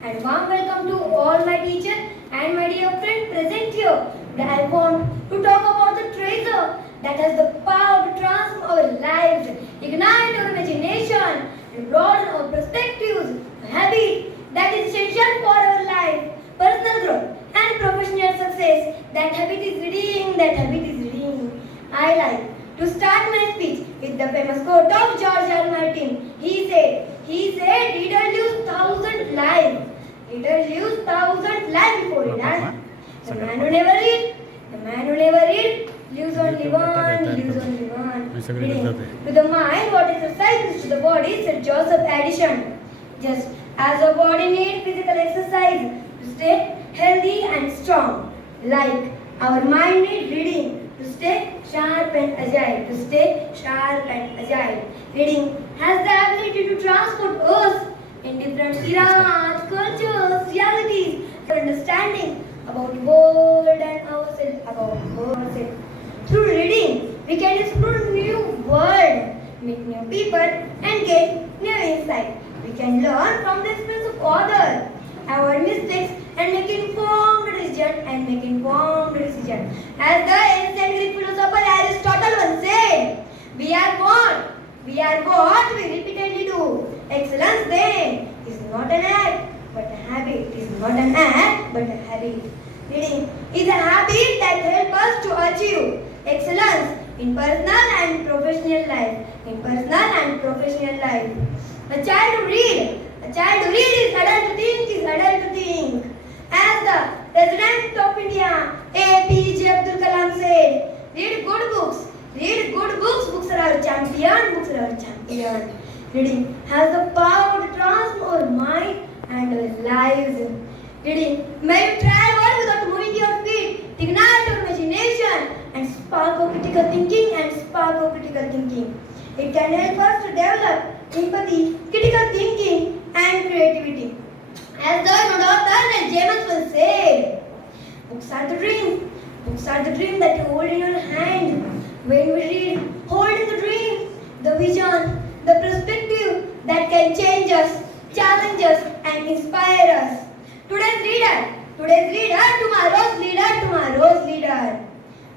And warm welcome to all my teacher and my dear friend present here. I want to talk about the treasure that has the power to transform our lives, ignite our imagination, and broaden our perspectives. A habit that is essential for our life, personal growth, and professional success. That habit is reading. That habit is reading. I like to start my speech with the famous quote of George R. Martin. He said, reader lives 1,000 lives. Reader lives 1,000 lives before he dies. The man who never read, lives only one. Reading. To the mind, what exercise is to the body, said Joseph Addison. Just as the body needs physical exercise to stay healthy and strong, like our mind needs reading to stay sharp and agile. Reading has the ability to transport us in different eras, cultures, realities, understanding about the world and ourselves. Through reading, we can explore new world, meet new people, and get new insight. We can learn from the experience of others, avoid mistakes, and make informed decision. As the ancient Greek philosopher Aristotle once said, we are what we repeatedly do. Excellence then is not an act, but a habit. Reading is a habit that helps us to achieve excellence in personal and professional life. A child to read is adult to think. As the President of India, APJ Abdul Kalam said, read good books. Books are our champion. Reading has the power to transform our mind and our lives. Reading may you travel without moving your feet, ignite your imagination, and spark of critical thinking. It can help us to develop empathy, critical thinking, and creativity. As the author James once said, books are the dream that you hold in your hand. When we read, holding the dream, the vision, the perspective that can change us, challenge us, and inspire us. Today's reader, tomorrow's leader.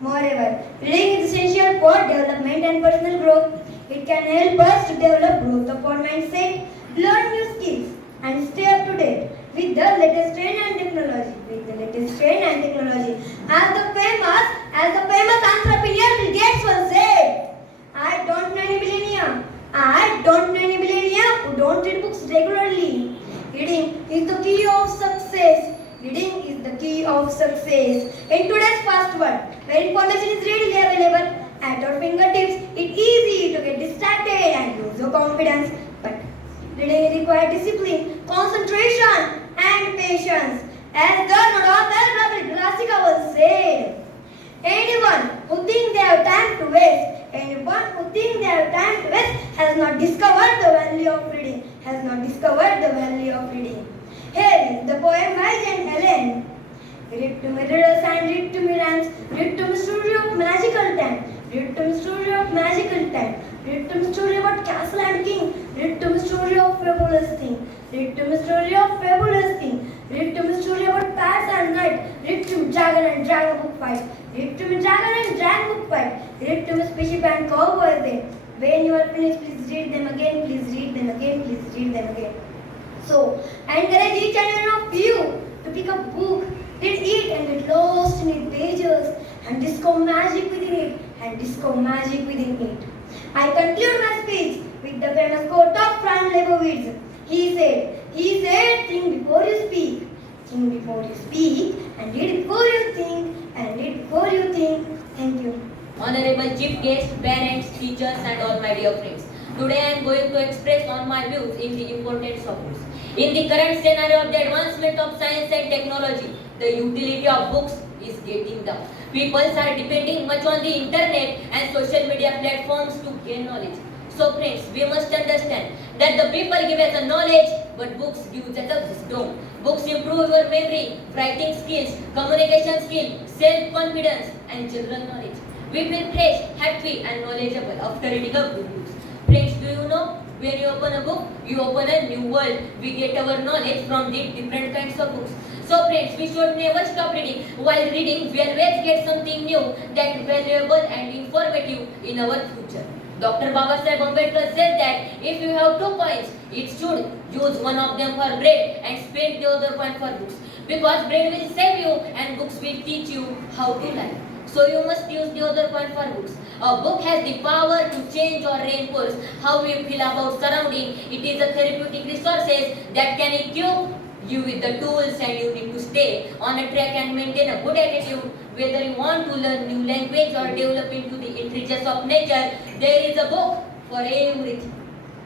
Moreover, reading is essential for development and personal growth. It can help us to develop growth of our mindset, learn new skills, and stay up to date with the latest trend and technology. As the famous entrepreneur Bill Gates once said, I don't know any billionaire who don't read books regularly. Reading is the key of success. In today's fast world, where information is readily available at our fingertips, it's easy to get distracted and lose your confidence. But reading requires discipline, concentration, and patience. As the author Robert Glassica once said, anyone who thinks they have time to waste has not discovered the value of reading. Here is the poem by Jane Ellen. Read to me riddles and read to me rhymes. Read to me story of magical time. Read to me story about castle and king. Read to me story of fabulous thing. Read to me story about pirates and knight. Read to me dragon and dragon book fight. Read to me spaceship and cowboys day. When you are finished, please read them again. So, I encourage each and every one of you to pick up book, read it and get lost in its pages and discover magic within it. I conclude my speech with the famous quote of Frank Lebowitz. He said, think before you speak, and read before you think, Thank you. Honorable chief guests, parents, teachers and all my dear friends. Today I am going to express on my views in the importance of books. In the current scenario of the advancement of science and technology, the utility of books is getting down. People are depending much on the internet and social media platforms to gain knowledge. So friends, we must understand that the people give us a knowledge, but books give us a wisdom. Books improve your memory, writing skills, communication skills, self-confidence and general knowledge. We feel fresh, happy and knowledgeable after reading a good books. Friends, do you know When you open a book, you open a new world. We get our knowledge from the different kinds of books. So friends, we should never stop reading. While reading, we always get something new that valuable and informative in our future. Dr. Babasaheb Ambedkar said that if you have 2 coins, it should use one of them for bread and spend the other one for books. Because bread will save you and books will teach you how to live. So you must use the other one for books. A book has the power to change or reinforce how we feel about surrounding. It is a therapeutic resources that can equip you with the tools and you need to stay on a track and maintain a good attitude. Whether you want to learn new language or develop into the intricacies of nature, there is a book for everything.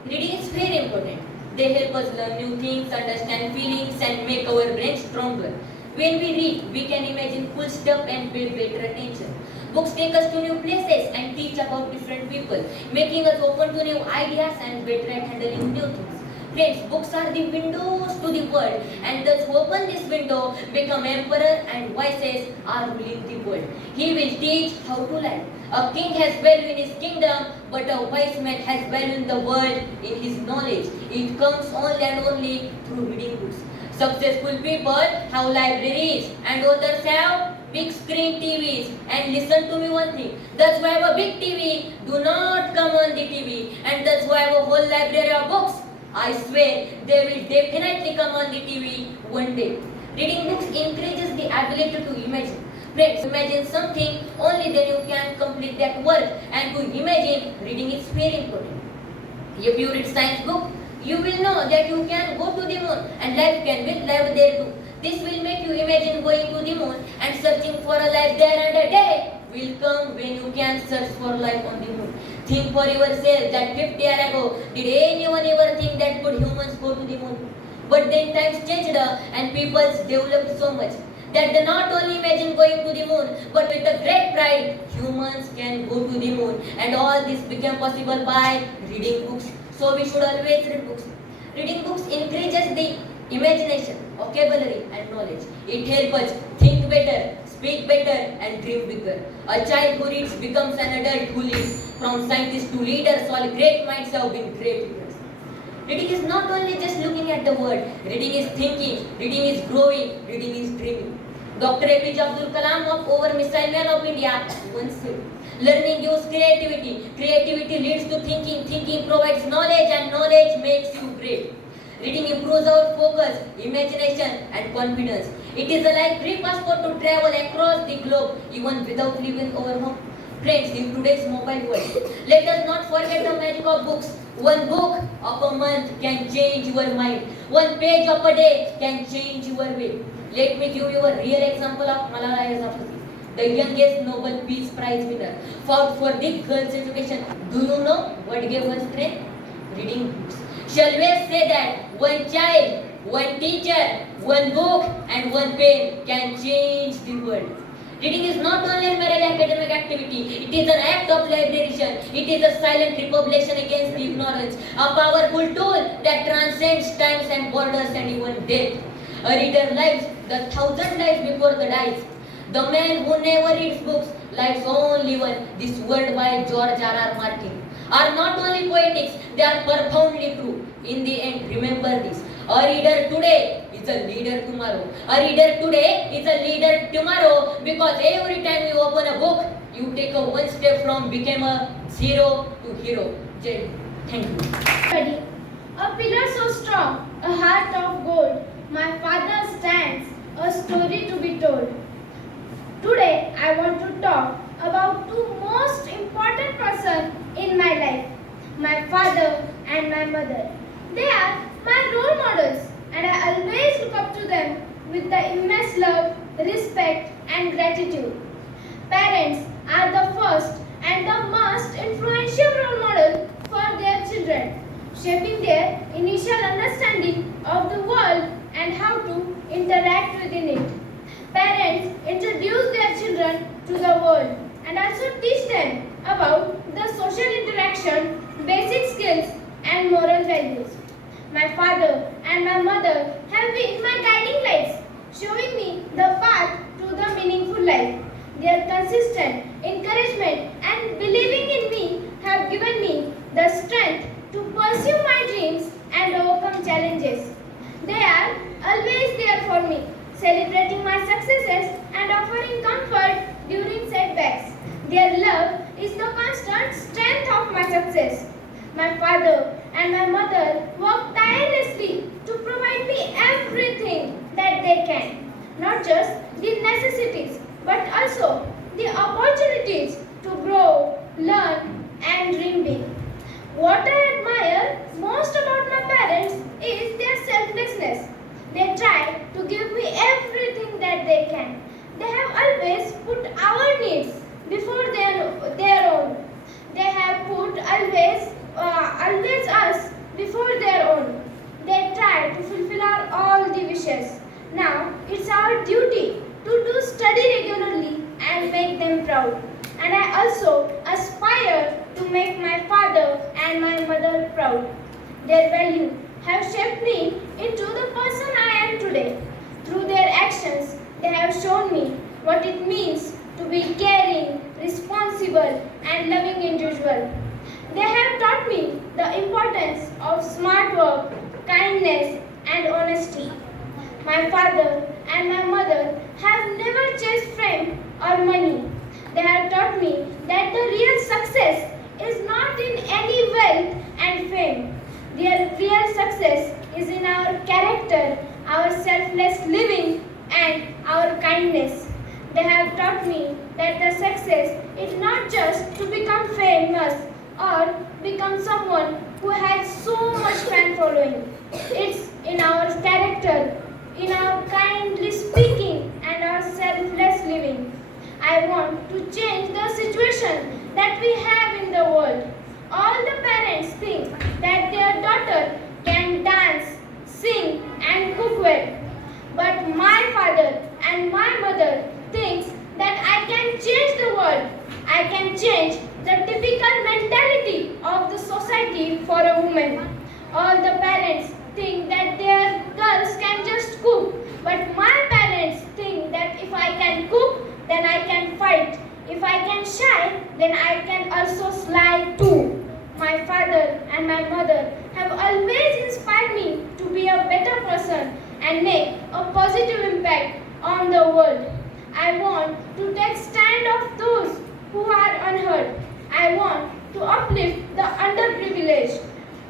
Reading is very important. They help us learn new things, understand feelings and make our brain stronger. When we read, we can imagine cool stuff and pay better attention. Books take us to new places and teach about different people, making us open to new ideas and better at handling new things. Friends, books are the windows to the world, and thus who open this window become emperor and vices are ruling the world. He will teach how to live. A king has value in his kingdom, but a wise man has value in the world in his knowledge. It comes only and only through reading books. Successful people have libraries and others have big screen TVs. And listen to me one thing, that's why I have a big TV. Do not come on the TV. And that's why I have a whole library of books. I swear they will definitely come on the TV one day. Reading books increases the ability to imagine. Friends, imagine something, only then you can complete that work. And to imagine, reading is very important. If you read science book, you will know that you can go to the moon and life can be lived there too. This will make you imagine going to the moon and searching for a life there, and a day will come when you can search for life on the moon. Think for yourself that 50 years ago, did anyone ever think that could humans go to the moon? But then times changed and people developed so much that they not only imagine going to the moon, but with a great pride, humans can go to the moon. And all this became possible by reading books. So we should always read books. Reading books increases the imagination, vocabulary and knowledge. It helps us think better, speak better and dream bigger. A child who reads becomes an adult who leads. From scientists to leaders, all great minds have been great leaders. Reading is not only just looking at the word. Reading is thinking, reading is growing, reading is dreaming. Dr. APJ Abdul Kalam of over Missile Man of India once said, learning gives creativity. Creativity leads to thinking. Thinking provides knowledge and knowledge makes you great. Reading improves our focus, imagination and confidence. It is like free passport to travel across the globe even without leaving our home. Friends, in today's mobile world, let us not forget the magic of books. One book of a month can change your mind. One page of a day can change your way. Let me give you a real example of Malala Yousafzai, the youngest Nobel Peace Prize winner, fought for the girls' education. Do you know what gave her strength? Reading books. She always say that one child, one teacher, one book and one pen can change the world. Reading is not only a mere academic activity, it is an act of liberation. It is a silent revolution against the ignorance, a powerful tool that transcends times and borders and even death. A reader lives the 1,000 lives before the dies. The man who never reads books lives only one. This word by George R.R. Martin are not only poetics, they are profoundly true. In the end, remember this. A reader today is a leader tomorrow. A reader today is a leader tomorrow, because every time you open a book, you take a one step from become a zero to hero. Jai. Thank you. Ready. A pillar so strong, a heart of gold, my father stands, a story to be told. Today I want to talk about two most important persons in my life, my father and my mother. They are my role models, and I always look up to them with the immense love, respect and gratitude. Parents are the first and the most influential role model for their children, shaping their initial understanding of the world and how to interact within it. Parents introduce their children to the world and also teach them about the social interaction, basic skills and moral values. My father and my mother have been my guiding lights, showing me the path to the meaningful life. Their consistent encouragement and believing in me have given me the strength to pursue my challenges. They are always there for me, celebrating my successes and offering comfort during setbacks. Their love is the constant strength of my success. My father and my mother work tirelessly to provide me everything that they can, not just the necessities, but also the opportunities to grow, learn, and dream big. What I admire most about my parents is their selflessness. They try to give me everything that they can. They have always put our needs before their own. They have put always us before their own. They try to fulfill our all the wishes. Now it's our duty to do study regularly and make them proud. And I also aspire to make my father and my mother proud. Their values have shaped me into the person I am today. Through their actions, they have shown me what it means to be caring, responsible, and loving individual. They have taught me the importance of smart work, kindness, and honesty. My father and my mother have never chased fame or money. They have taught me that the real success is not in any wealth and fame. Their real success is in our character, our selfless living, and our kindness. They have taught me that the success is not just to become famous or become someone who has so much fan following. It's in our character, in our kindly speaking, and our selfless living. I want to change the situation that we have in the world. All the parents think that their daughter can dance, sing, and cook well. But my father and my mother thinks that I can change the world. I can change the typical mentality of the society for a woman. All the parents think that their girls can just cook. But my parents think that if I can cook, then I can fight. If I can shine, then I can also slide too. My father and my mother have always inspired me to be a better person and make a positive impact on the world. I want to take stand of those who are unheard. I want to uplift the underprivileged,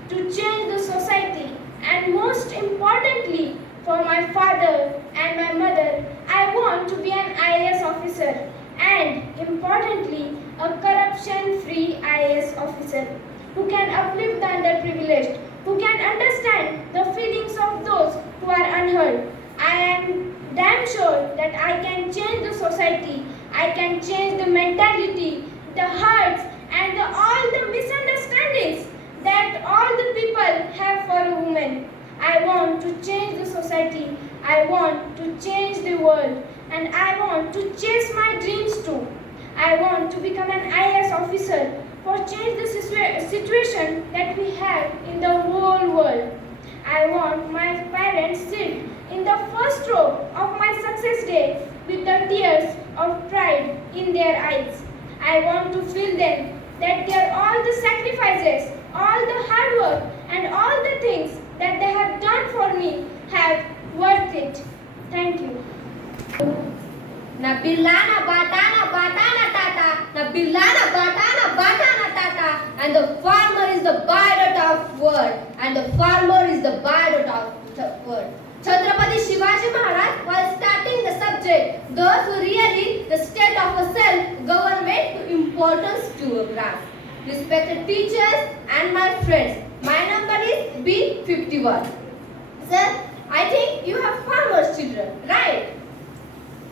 to change the society, and most importantly, for my father and my mother, I want to be an IAS officer and, importantly, a corruption-free IAS officer who can uplift the underprivileged, who can understand the feelings of those who are unheard. I am damn sure that I can change the society, I can change the mentality, the hearts, and all the misunderstandings that all the people have for a woman. I want to change the society, I want to change the world, and I want to chase my dreams too. I want to become an IAS officer for change the situation that we have in the whole world. I want my parents sit in the first row of my success day with the tears of pride in their eyes. I want to feel them that all the sacrifices, all the hard work, and all the things that they have done for me have worth it. Thank you. Nabilana batana batana tata, Nabilana batana batana tata, and the farmer is the biodot of word, and the farmer is the biodot of the word. Chhatrapati Shivaji Maharaj was starting the subject, those who really the state of a self-government to importance to a grasp. Respected teachers and my friends, my number is B51. Sir, I think you have farmers' children, right?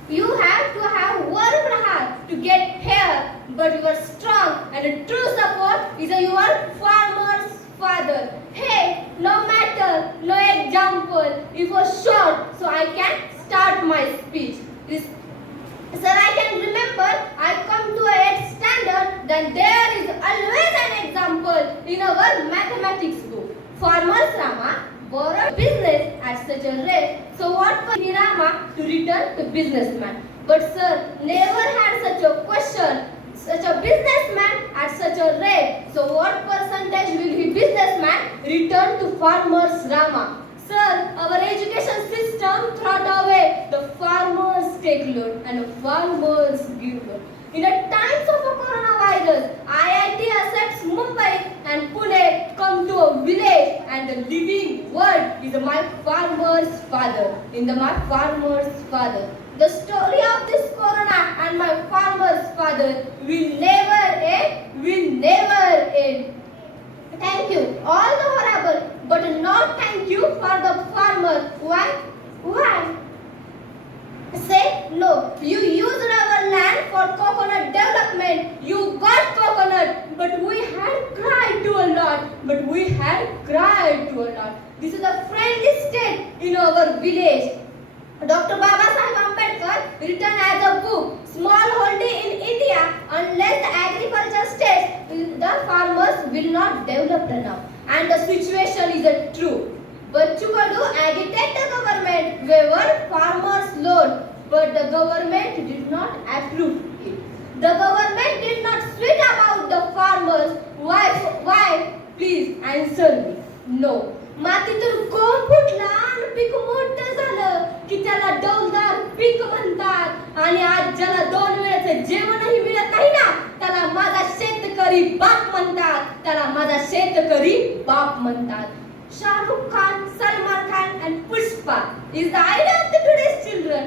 You have to have worked hard to get here, but you are strong and a true support is your farmer's father. Hey, no matter, no example, it was short, so I can start my speech. Sir, I can remember I come to a 8th standard, then there is always an example in our mathematics book. Farmer's Rama borrowed business at such a rate, so what for Rama to return the businessman? But sir, never had such a question such a businessman at such a rate. So what percentage will he businessman return to farmers Rama? Sir, our education system thrown away. The farmers take load and the farmers give load. In the times of a coronavirus, IIT accepts Mumbai and Pune come to a village and the living word is my farmer's father. My farmer's father. The story of this corona and my farmer's father will never end, will never end. Thank you, all the horrible, but not thank you for the farmer. Why? Why? Say no. You used our land for coconut development. You got coconut, but we had cried to a lot. This is a friendly state in our village. Dr. Baba Sahib Ambedkar written as a book, Small Holding in India, unless the agriculture states, the farmers will not develop enough. And the situation is true. Bachukadu agitate the government, waived farmers' loan, but the government did not approve it. The government did not sweet about the farmers. Why? Please answer me. No. मातीतून कोंब फुटला आणि peak मोठं झालं की त्याला डौलदार peak म्हणतात आणि आज ज्याला 2 वेळेचे जेवणही मिळत नाही ना त्याला माझा शेतकरी बाप म्हणतात. Shahrukh Khan, Salman Khan and Pushpa is the idol of the today's children.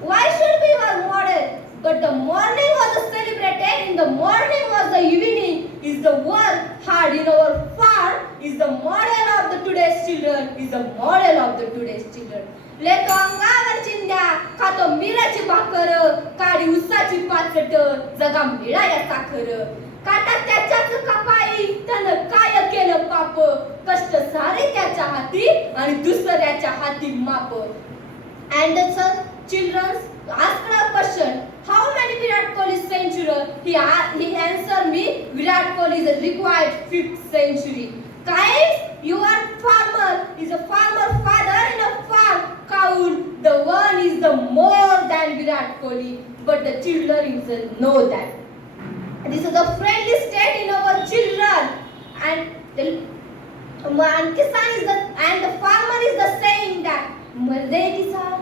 Why should we wear model? But the morning was celebrated, in the morning was the evening, is the work hard in our farm, is the model of the today's children, लेतो अंगावर चिंध्या, खातो मिराची भाकर, काडी उसाची पाचट, जगा मिळाया साखर. काटा त्याच्याच कपाळी, त्यानं काय केलं पाप, कष्ट सारे त्याच्या हाती आणि दुसऱ्याच्या हाती माप. And the children asked a question, how many Virat Kohli century? He answered me, Virat Kohli is required 5th century. Guys, you are farmer, is a farmer father in a farm cow. The one is the more than Virat Kohli, but the children know that. This is a friendly state in our children, and kisan is the farmer is the saying that मर्दे किसान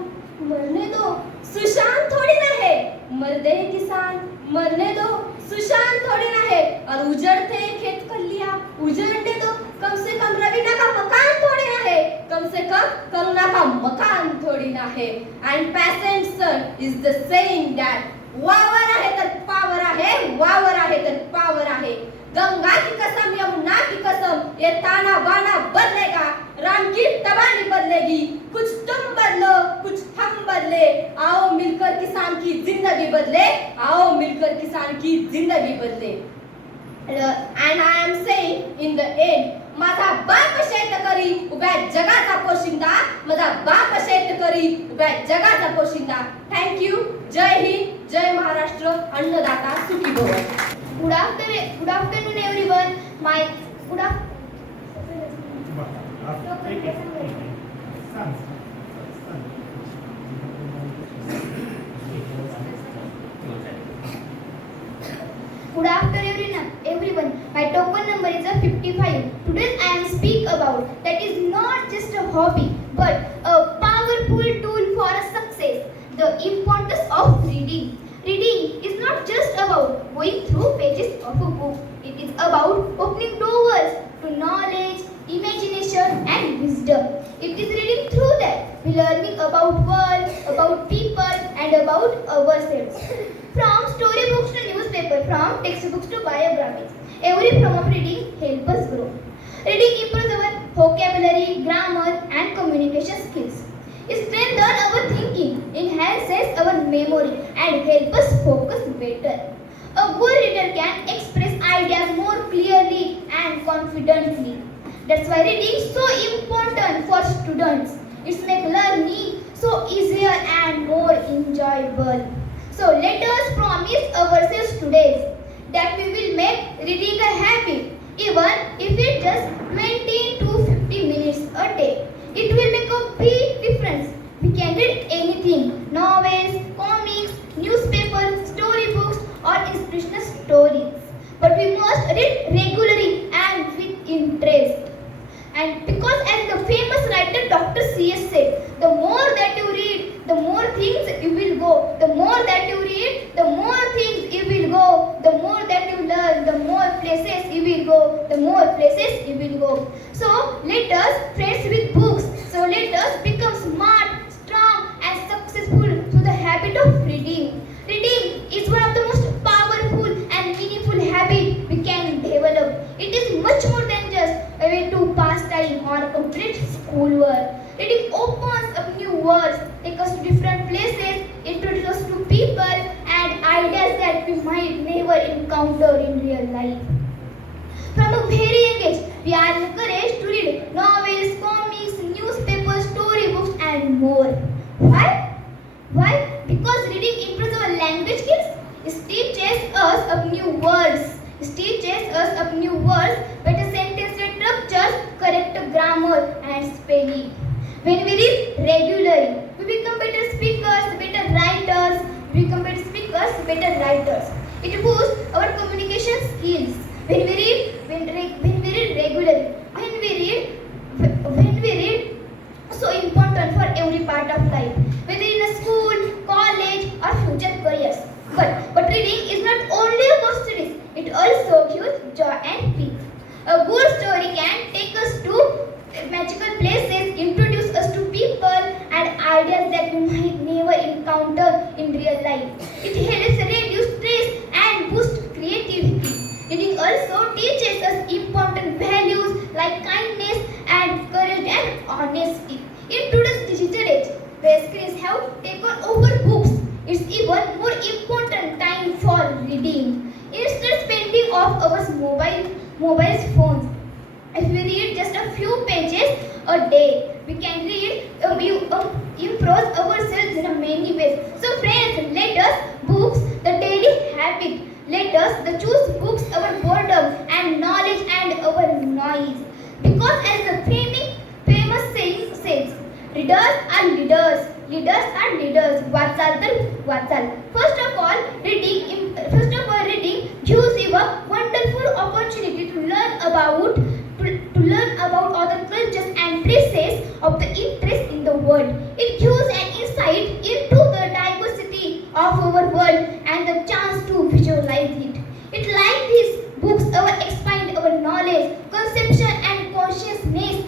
मरने दो सुशांत थोड़ी ना है, मर्दे किसान मरने दो सुशांत थोड़ी ना है, और उजड़ते खेत कलिया उजड़ने दो, कम से कम रवीना का मकान थोड़ी ना है, कम से कम करुणा का मकान थोड़ी ना है. And peasant sir is the saying that वावर आहे तर पावर आहे, वावर आहे तर पावर आहे. गंगा की कसम यमुना की कसम, ये ताना बाना बदलेगा, राम की तबानी बदलेगी. कुछ तुम बदलो कुछ हम बदले, आओ मिलकर किसान की जिंदगी बदले, आओ मिलकर किसान की जिंदगी बदले. And I am saying in the end, माझा बाप शेतकरी उभ्या जगाचा पोशिंदा, माझा बाप शेतकरी उभ्या जगाचा पोशिंदा. Thank you. जय हिंद, जय महाराष्ट्र, अन्नदाता सुखी भव. Good afternoon everyone. Good afternoon everyone. My token number is 55. Today I am speak about that is not just a hobby but a powerful tool for a success. The importance of reading. Reading is not just about going through pages of a book. It is about opening doors to knowledge, imagination and wisdom. It is reading through that we learning about world, about people and about ourselves. From storybooks to newspaper, from textbooks to biographies, every form of reading helps us grow. Reading improves our vocabulary, grammar and communication skills. It strengthens our thinking, enhances our memory and helps us focus better. A good reader can express ideas more clearly and confidently. That's why reading is so important for students. It makes learning so easier and more enjoyable. So let us promise ourselves today that we will make reading a habit, even if it's just 20 to 50 minutes a day. It will make a big difference. We can read anything, novels, comics, newspapers, storybooks or inspirational must read regularly and with interest. And because as the famous writer Dr. C.S. said, the more that you read, the more things you will go. The more that you read, the more things you will go. The more that you learn, the more places you will go. The more places you will go. So let us friends with books. So let us become smart, strong and successful through the habit of reading. Reading is one of the most powerful and meaningful habit we can develop. It is much more than just a way to pass time or complete schoolwork. Reading opens up new worlds, takes us to different places, introduces us to people and ideas that we might never encounter in real life. From a very young age, we are encouraged to read novels, comics, newspapers, storybooks and more. Why? Why? Because reading improves our language skills. It teaches us of new words. It teaches us of new words, better sentence structures, correct grammar and spelling. When we read regularly, we become better speakers, better writers. We become better speakers, better writers. It boosts our communication skills. When we read regularly, when we read, so important for every part of life, whether in a school, college, or future careers. But reading is not only about studies; it also gives joy and peace. A good story can take us to magical places, introduce us to people and ideas that we might never encounter in real life. It helps reduce stress and boost creativity. Reading also teaches us important values like kindness and courage and honesty. In today's digital age, where screens have taken over books, it's even more important time for reading. Instead of spending off our mobile phones, if we read just a few pages a day, we can improve ourselves in a many ways. So friends, let us books the daily habit. Let us choose books our boredom and knowledge and our noise. Because as the famous saying says, readers are leaders. Leaders are leaders. Vatsal. First of all, reading gives you a wonderful opportunity to learn about other cultures and places of the interest in the world. It gives an insight into the diversity of our world and the chance to visualize it. It like these books expand our knowledge, conception and consciousness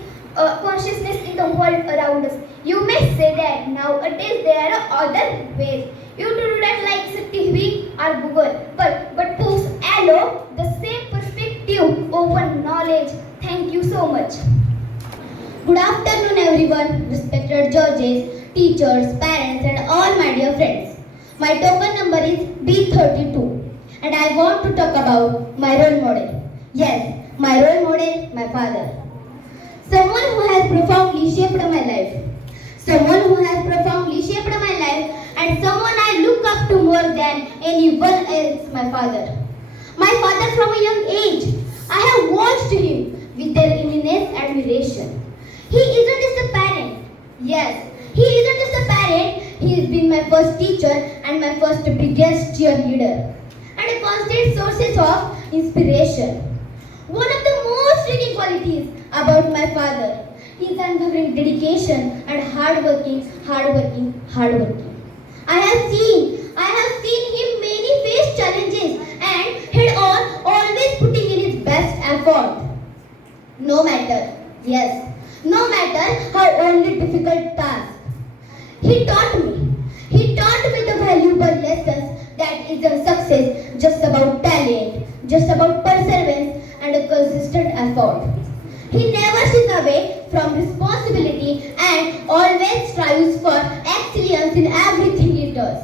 in the world around us. You may say that nowadays there are other ways. You do that like TV or Google, but books allow the same perspective over knowledge. Thank you so much. Good afternoon everyone, respected judges, teachers, parents and all my dear friends. My token number is B32 and I want to talk about my role model. Yes, my role model, my father. Someone who has profoundly shaped my life. Someone who has profoundly shaped my life and someone I look up to more than anyone else, my father. My father from a young age, I have watched him with their immense admiration. He isn't just a parent. Yes, he isn't just a parent. He has been my first teacher and my first biggest cheerleader. And a constant source of inspiration. One of the most unique qualities about my father is unwavering dedication and hardworking. I have seen him many face challenges and head on, always putting in his best effort. No matter how only difficult task. He taught me the valuable lessons that isn't success just about talent, just about perseverance and a consistent effort. He never shies away from responsibility and always strives for excellence in everything he does.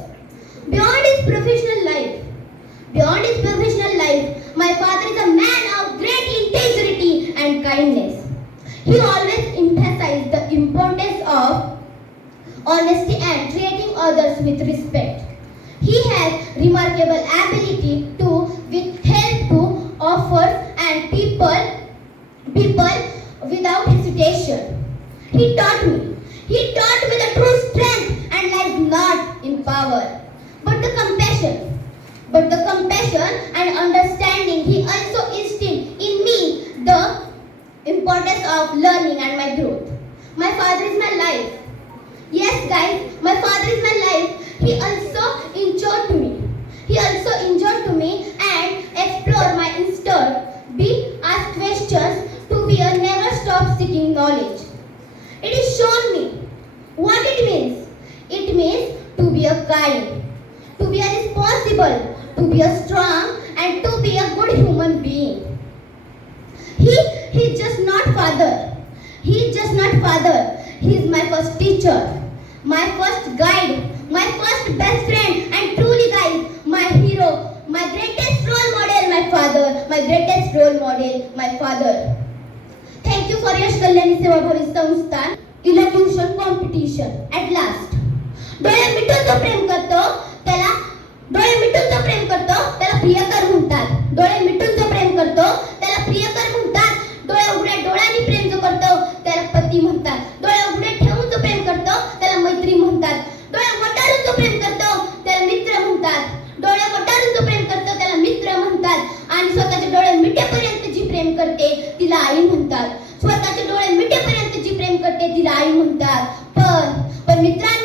Beyond his professional life, my father is a man of great integrity and kindness. He always emphasized the importance of honesty and treating others with respect. He has remarkable ability to help to offers and people without hesitation. He taught me the true strength and lies not in power, but the compassion and understanding. He also kind, to be a responsible, to be a strong, and to be a good human being. He's just not father. He's just not father. He's my first teacher, my first guide, my first best friend, and truly guys, my hero, my greatest role model, my father, my greatest role model, my father. Thank you for यश कल्याणी सेवाभावी संस्थान इलोक्युशन competition. At last, डोळे मिटून जो प्रेम करतो त्याला प्रियकर म्हणतात. डोळे मिटून जो प्रेम करतो त्याला प्रियकर म्हणतात. डोळे उघड्या डोळ्यांनी प्रेम जो करतो त्याला पती म्हणतात. डोळे उघडे ठेवून जो प्रेम करतो त्याला मैत्री म्हणतात. डोळे वटारून जो प्रेम करतो त्याला मित्र म्हणतात. डोळे वटारून जो प्रेम करतो त्याला मित्र म्हणतात. आणि स्वतःचे डोळे मिटेपर्यंत जी प्रेम करते तिला आई म्हणतात. स्वतःचे डोळे मिटेपर्यंत जी प्रेम करते तिला आई म्हणतात. पण मित्रांनो,